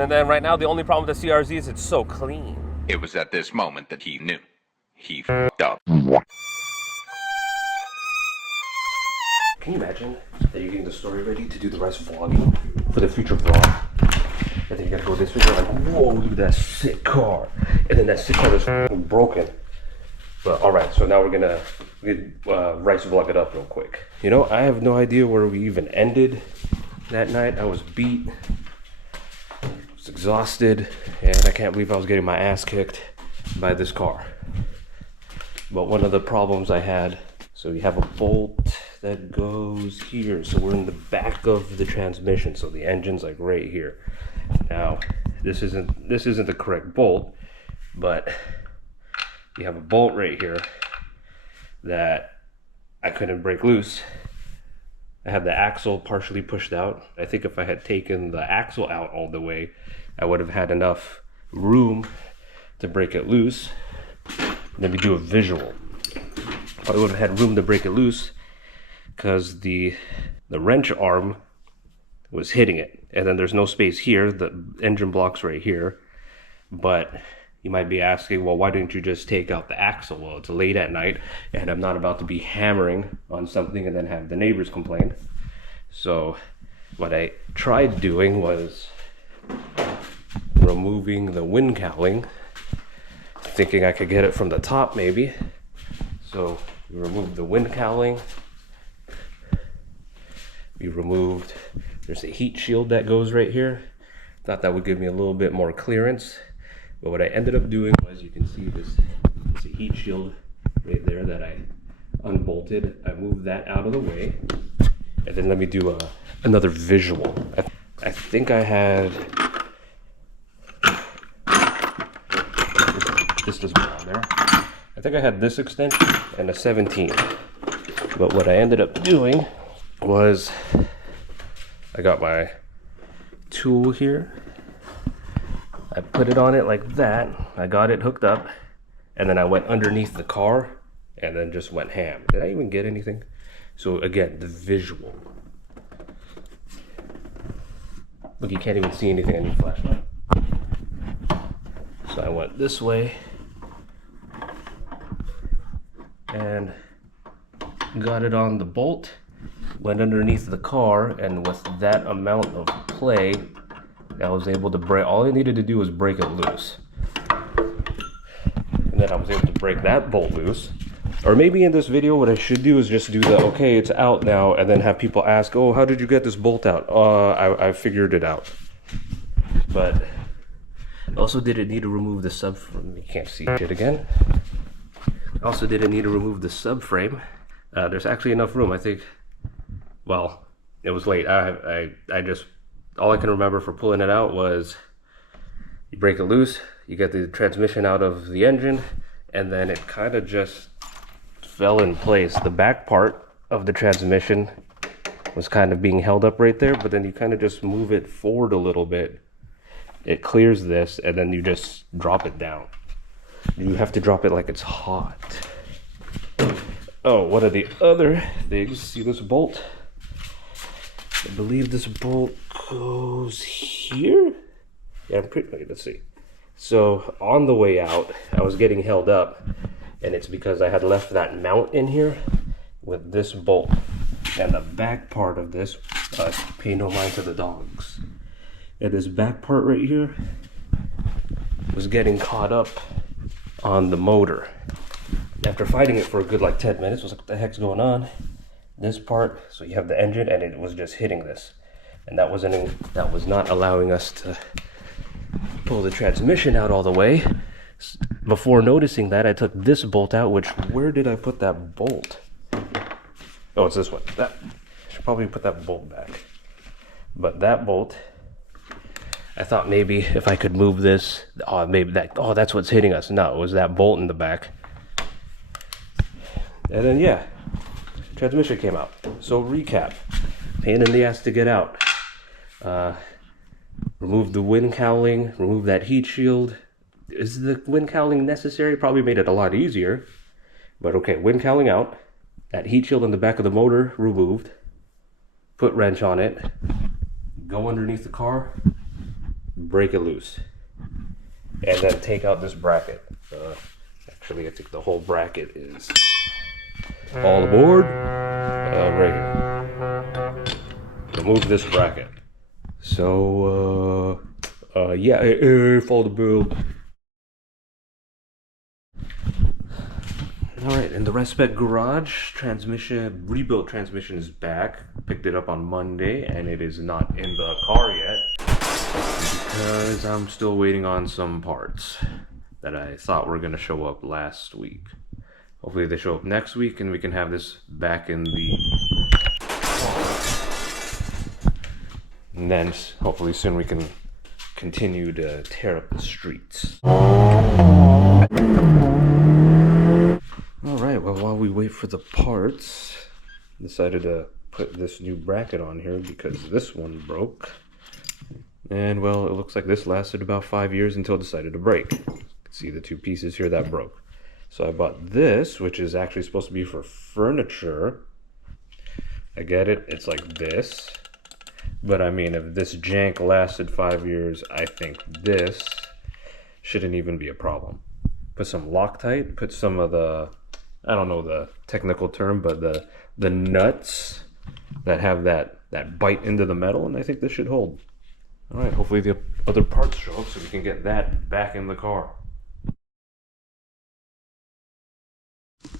And then right now, the only problem with the CRZ is it's so clean. It was at this moment that he knew. He f***ed up. Can you imagine that you're getting the story ready to do the rest vlogging for the future vlog? And then you gotta go this way, you're like, whoa, look at that sick car. And then that sick car is broken. But alright, so now we're gonna rice vlog it up real quick. You know, I have no idea where we even ended that night. I was beat, was exhausted, and I can't believe I was getting my ass kicked by this car. But one of the problems I had, so you have a bolt that goes here. So we're in the back of the transmission, so the engine's like right here. Now, this isn't the correct bolt, but you have a bolt right here that I couldn't break loose. I had the axle partially pushed out. I think if I had taken the axle out all the way, I would have had enough room to break it loose. Let me do a visual. I would have had room to break it loose because the wrench arm was hitting it, and then there's no space here. The engine block's right here. But you might be asking, well, why didn't you just take out the axle? Well, it's late at night and I'm not about to be hammering on something and then have the neighbors complain. So what I tried doing was removing the wind cowling, thinking I could get it from the top maybe. So we removed the wind cowling. We removed, there's a heat shield that goes right here. Thought that would give me a little bit more clearance. But what I ended up doing was, you can see this heat shield right there that I unbolted. I moved that out of the way. And then let me do another visual. I think I had, this doesn't belong there. I think I had this extension and a 17. But what I ended up doing was, I got my tool here. I put it on it like that. I got it hooked up, and then I went underneath the car and then just went ham. Did I even get anything? So again, the visual. Look, you can't even see anything on your flashlight. So I went this way and got it on the bolt, went underneath the car, and with that amount of play, I was able to break, all I needed to do was break it loose. And then I was able to break that bolt loose. Or maybe in this video, what I should do is just do the, okay, it's out now, and then have people ask, oh, how did you get this bolt out? I figured it out. But I also didn't need to remove the subframe. You can't see it again. I also didn't need to remove the subframe. There's actually enough room, I think. Well, it was late. I just, all I can remember for pulling it out was you break it loose, you get the transmission out of the engine, and then it kind of just fell in place. The back part of the transmission was kind of being held up right there, but then you kind of just move it forward a little bit. It clears this, and then you just drop it down. You have to drop it like it's hot. Oh, one of the other things, see this bolt? I believe this bolt goes here? Yeah, I'm pretty, wait, let's see. So on the way out, I was getting held up, and it's because I had left that mount in here with this bolt. And the back part of this, pay no mind to the dogs. And this back part right here was getting caught up on the motor. After fighting it for a good like 10 minutes, I was like, what the heck's going on? This part, so you have the engine and it was just hitting this. And that was not allowing us to pull the transmission out all the way. Before noticing that, I took this bolt out, which, where did I put that bolt? Oh, it's this one. That, I should probably put that bolt back. But that bolt, I thought maybe if I could move this, maybe that, oh, that's what's hitting us. No, it was that bolt in the back. And then, yeah, transmission came out. So recap, pain in the ass to get out. Remove the wind cowling, remove that heat shield. Is the wind cowling necessary? Probably made it a lot easier. But okay, wind cowling out. That heat shield in the back of the motor removed. Put wrench on it. Go underneath the car. break it loose, and then take out this bracket. Actually, I think the whole bracket is all aboard. Right here. Remove this bracket. So, yeah, follow the bill. Alright, in the Respect Garage, rebuilt transmission is back. Picked it up on Monday, and it is not in the car yet because I'm still waiting on some parts that I thought were going to show up last week. Hopefully they show up next week and we can have this back in the car. And then hopefully soon we can continue to tear up the streets. Alright, well, while we wait for the parts, I decided to put this new bracket on here because this one broke. And, well, it looks like this lasted about 5 years until it decided to break. You can see the two pieces here that broke. So I bought this, which is actually supposed to be for furniture. I get it, it's like this. But, I mean, if this jank lasted 5 years, I think this shouldn't even be a problem. Put some Loctite, put some of the, I don't know the technical term, but the nuts that have that bite into the metal, and I think this should hold. All right, hopefully the other parts show up so we can get that back in the car.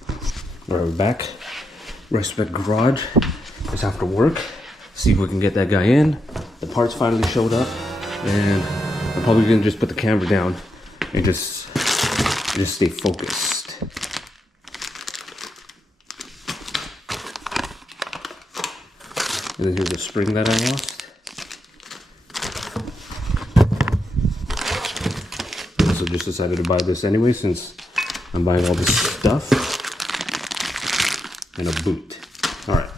All right, we're back. Respect Garage is after work. See if we can get that guy in. The parts finally showed up, and I'm probably gonna just put the camera down and just stay focused. And then here's the spring that I lost. So just decided to buy this anyway since I'm buying all this stuff. And a boot. All right.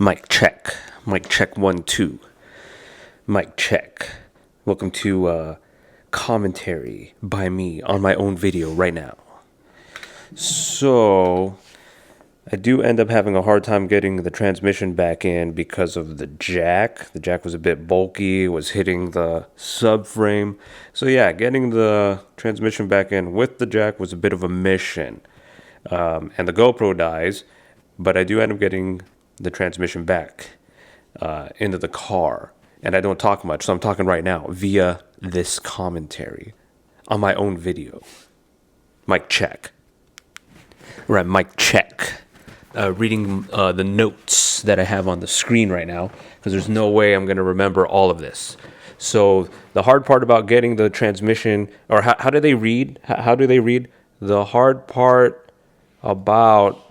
Mic check. Mic check 1 2. Mic check. Welcome to commentary by me on my own video right now. So I do end up having a hard time getting the transmission back in because of the jack. The jack was a bit bulky, was hitting the subframe. So yeah, getting the transmission back in with the jack was a bit of a mission. And the GoPro dies, but I do end up getting the transmission back into the car. And I don't talk much, so I'm talking right now via this commentary on my own video. Mic check. Right, mic check. Reading the notes notes that I have on the screen right now, because there's no way I'm going to remember all of this. So the hard part about getting the transmission, or how do they read? How do they read? The hard part about...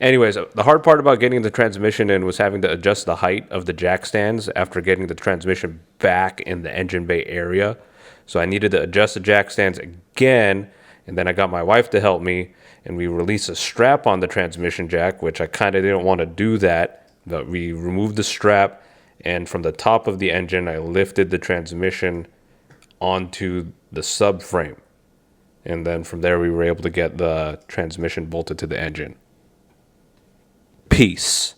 Anyways, the hard part about getting the transmission in was having to adjust the height of the jack stands after getting the transmission back in the engine bay area. So I needed to adjust the jack stands again, and then I got my wife to help me, and we released a strap on the transmission jack, which I kind of didn't want to do that, but we removed the strap, and from the top of the engine, I lifted the transmission onto the subframe. And then from there, we were able to get the transmission bolted to the engine. Peace.